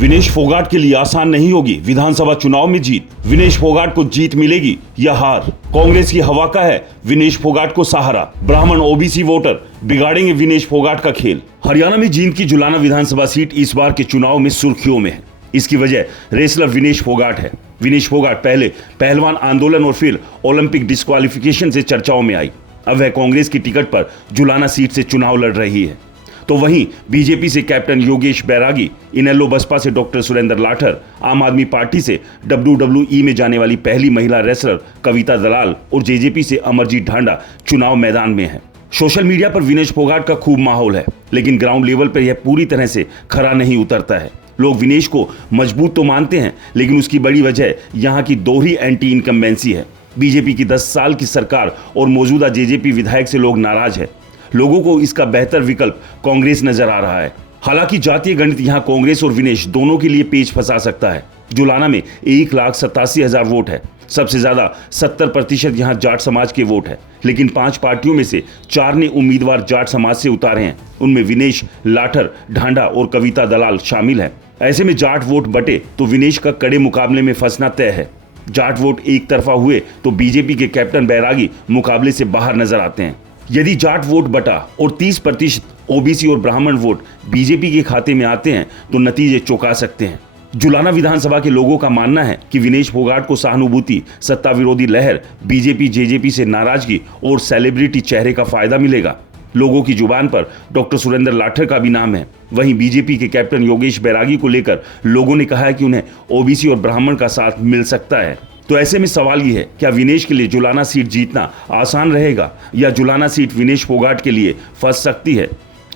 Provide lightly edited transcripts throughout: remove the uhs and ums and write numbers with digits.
विनेश फोगाट के लिए आसान नहीं होगी विधानसभा चुनाव में जीत। विनेश फोगाट को जीत मिलेगी या हार? कांग्रेस की हवा का है विनेश फोगाट को सहारा। ब्राह्मण ओबीसी वोटर बिगाड़ेंगे विनेश फोगाट का खेल। हरियाणा में जींद की जुलाना विधानसभा सीट इस बार के चुनाव में सुर्खियों में है। इसकी वजह रेसलर विनेश फोगाट है। विनेश फोगाट पहले पहलवान आंदोलन और फिर ओलंपिक डिस्क्वालिफिकेशन से चर्चाओं में आई। अब वह कांग्रेस की टिकट पर जुलाना सीट से चुनाव लड़ रही है। तो वहीं बीजेपी से कैप्टन योगेश बैरागी, इनेलो बसपा से डॉक्टर सुरेंद्र लाठर, आम आदमी पार्टी से WWE में जाने वाली पहली महिला रेसलर कविता दलाल और जेजेपी से अमरजीत ढांडा चुनाव मैदान में है। सोशल मीडिया पर विनेश फोगाट का खूब माहौल है, लेकिन ग्राउंड लेवल पर यह पूरी तरह से खरा नहीं उतरता है। लोग विनेश को मजबूत तो मानते हैं, लेकिन उसकी बड़ी वजह यहाँ की दोहरी एंटी इनकम्बेंसी है। बीजेपी की 10 साल की सरकार और मौजूदा जेजेपी विधायक से लोग नाराज है। लोगों को इसका बेहतर विकल्प कांग्रेस नजर आ रहा है। हालांकि जातीय गणित यहां कांग्रेस और विनेश दोनों के लिए पेच फंसा सकता है। जुलाना में 1,87,000 वोट है। सबसे ज्यादा 70% यहां जाट समाज के वोट है, लेकिन 5 पार्टियों में से 4 ने उम्मीदवार जाट समाज से उतारे हैं। उनमें विनेश, लाठर, ढांडा और कविता दलाल शामिल है। ऐसे में जाट वोट बटे तो विनेश का कड़े मुकाबले में फंसना तय है। जाट वोट एक तरफा हुए तो बीजेपी के कैप्टन बैरागी मुकाबले से बाहर नजर आते हैं। यदि जाट वोट बटा और 30% ओबीसी और ब्राह्मण वोट बीजेपी के खाते में आते हैं तो नतीजे चौंका सकते हैं। जुलाना विधानसभा के लोगों का मानना है कि विनेश फोगाट को सहानुभूति, सत्ता विरोधी लहर, बीजेपी जेजेपी से नाराजगी और सेलिब्रिटी चेहरे का फायदा मिलेगा। लोगों की जुबान पर डॉक्टर सुरेंद्र लाठर का भी नाम है। वहीं बीजेपी के कैप्टन योगेश बैरागी को लेकर लोगों ने कहा है कि उन्हें ओबीसी और ब्राह्मण का साथ मिल सकता है। तो ऐसे में सवाल यह है, क्या विनेश के लिए जुलाना सीट जीतना आसान रहेगा या जुलाना सीट विनेश फोगाट के लिए फंस सकती है?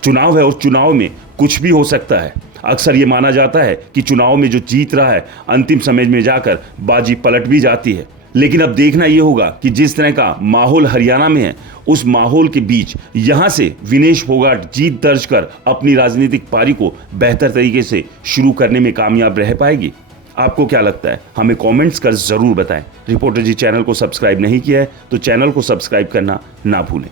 चुनाव है और चुनाव में कुछ भी हो सकता है। अक्सर ये माना जाता है कि चुनाव में जो जीत रहा है अंतिम समय में जाकर बाजी पलट भी जाती है। लेकिन अब देखना यह होगा कि जिस तरह का माहौल हरियाणा में है, उस माहौल के बीच यहां से विनेश फोगाट जीत दर्ज कर अपनी राजनीतिक पारी को बेहतर तरीके से शुरू करने में कामयाब रह पाएगी। आपको क्या लगता है? हमें कमेंट्स कर जरूर बताएं। रिपोर्टर जी चैनल को सब्सक्राइब नहीं किया है तो चैनल को सब्सक्राइब करना ना भूलें।